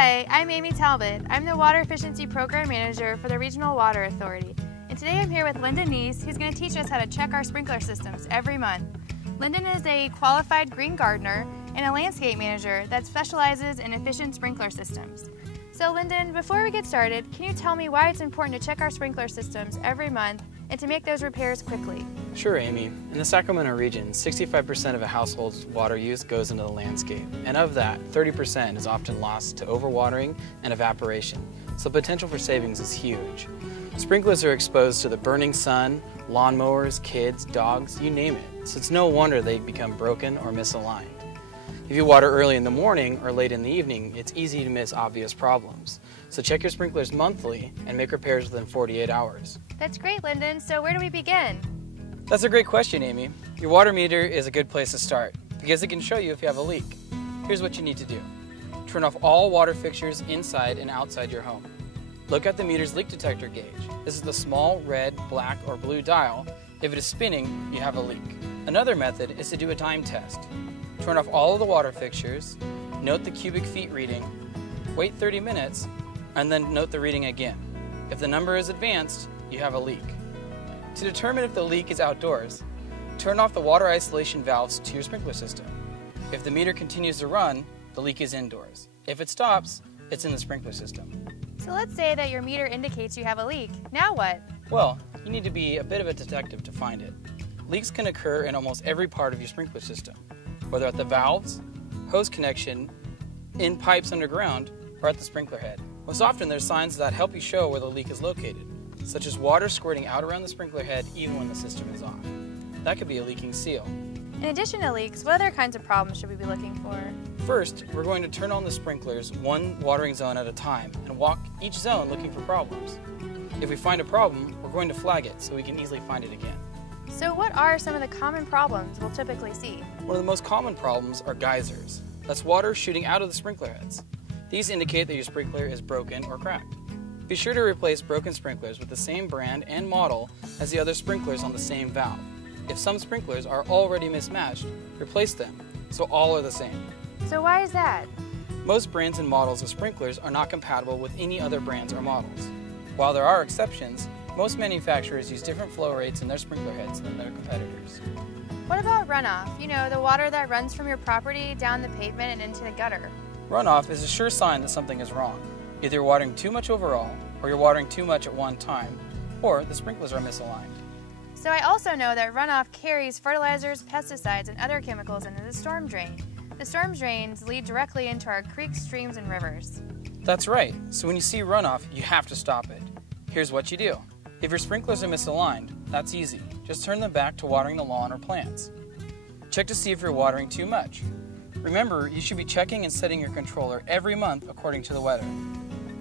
Hi, I'm Amy Talbot. I'm the Water Efficiency Program Manager for the Regional Water Authority. And today I'm here with Linden Nies, who's going to teach us how to check our sprinkler systems every month. Linden is a qualified green gardener and a landscape manager that specializes in efficient sprinkler systems. So Linden, before we get started, can you tell me why it's important to check our sprinkler systems every month and to make those repairs quickly? Sure, Amy. In the Sacramento region, 65% of a household's water use goes into the landscape, and of that, 30% is often lost to overwatering and evaporation, so the potential for savings is huge. Sprinklers are exposed to the burning sun, lawnmowers, kids, dogs, you name it, so it's no wonder they become broken or misaligned. If you water early in the morning or late in the evening, it's easy to miss obvious problems. So check your sprinklers monthly and make repairs within 48 hours. That's great, Linden. So where do we begin? That's a great question, Amy. Your water meter is a good place to start because it can show you if you have a leak. Here's what you need to do. Turn off all water fixtures inside and outside your home. Look at the meter's leak detector gauge. This is the small red, black, or blue dial. If it is spinning, you have a leak. Another method is to do a time test. Turn off all of the water fixtures, note the cubic feet reading, wait 30 minutes, and then note the reading again. If the number is advanced, you have a leak. To determine if the leak is outdoors, turn off the water isolation valves to your sprinkler system. If the meter continues to run, the leak is indoors. If it stops, it's in the sprinkler system. So let's say that your meter indicates you have a leak. Now what? Well, you need to be a bit of a detective to find it. Leaks can occur in almost every part of your sprinkler system, whether at the valves, hose connection, in pipes underground, or at the sprinkler head. Most often there's signs that help you show where the leak is located, such as water squirting out around the sprinkler head even when the system is off. That could be a leaking seal. In addition to leaks, what other kinds of problems should we be looking for? First, we're going to turn on the sprinklers one watering zone at a time and walk each zone looking for problems. If we find a problem, we're going to flag it so we can easily find it again. So what are some of the common problems we'll typically see? One of the most common problems are geysers. That's water shooting out of the sprinkler heads. These indicate that your sprinkler is broken or cracked. Be sure to replace broken sprinklers with the same brand and model as the other sprinklers on the same valve. If some sprinklers are already mismatched, replace them, so all are the same. So why is that? Most brands and models of sprinklers are not compatible with any other brands or models. While there are exceptions, most manufacturers use different flow rates in their sprinkler heads than their competitors. What about runoff? You know, the water that runs from your property down the pavement and into the gutter. Runoff is a sure sign that something is wrong. Either you're watering too much overall, or you're watering too much at one time, or the sprinklers are misaligned. So I also know that runoff carries fertilizers, pesticides, and other chemicals into the storm drain. The storm drains lead directly into our creeks, streams, and rivers. That's right. So when you see runoff, you have to stop it. Here's what you do. If your sprinklers are misaligned, that's easy. Just turn them back to watering the lawn or plants. Check to see if you're watering too much. Remember, you should be checking and setting your controller every month according to the weather.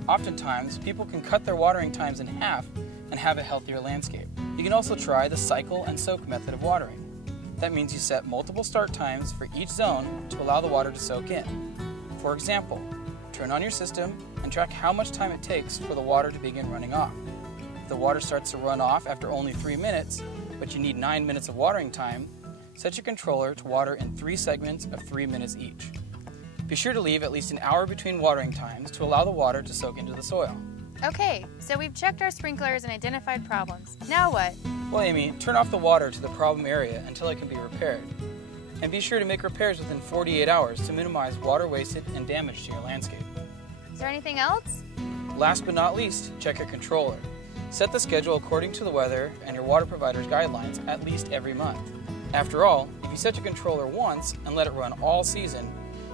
Oftentimes, people can cut their watering times in half and have a healthier landscape. You can also try the cycle and soak method of watering. That means you set multiple start times for each zone to allow the water to soak in. For example, turn on your system and track how much time it takes for the water to begin running off. If the water starts to run off after only 3 minutes, but you need 9 minutes of watering time, set your controller to water in 3 segments of 3 minutes each. Be sure to leave at least an hour between watering times to allow the water to soak into the soil. Okay, so we've checked our sprinklers and identified problems. Now what? Well, Amy, turn off the water to the problem area until it can be repaired. And be sure to make repairs within 48 hours to minimize water wasted and damage to your landscape. Is there anything else? Last but not least, check your controller. Set the schedule according to the weather and your water provider's guidelines at least every month. After all, if you set your controller once and let it run all season,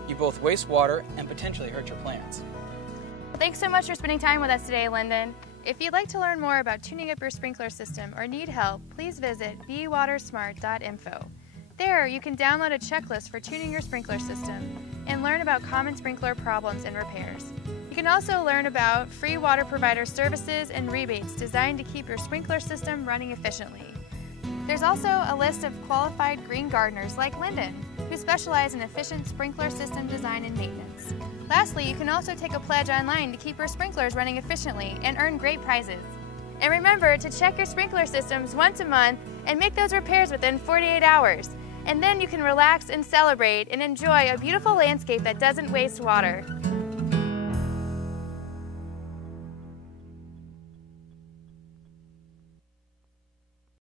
you both waste water and potentially hurt your plants. Well, thanks so much for spending time with us today, Linden. If you'd like to learn more about tuning up your sprinkler system or need help, please visit BeWaterSmart.info. There, you can download a checklist for tuning your sprinkler system and learn about common sprinkler problems and repairs. You can also learn about free water provider services and rebates designed to keep your sprinkler system running efficiently. There's also a list of qualified green gardeners like Linden, who specialize in efficient sprinkler system design and maintenance. Lastly, you can also take a pledge online to keep your sprinklers running efficiently and earn great prizes. And remember to check your sprinkler systems once a month and make those repairs within 48 hours. And then you can relax and celebrate and enjoy a beautiful landscape that doesn't waste water.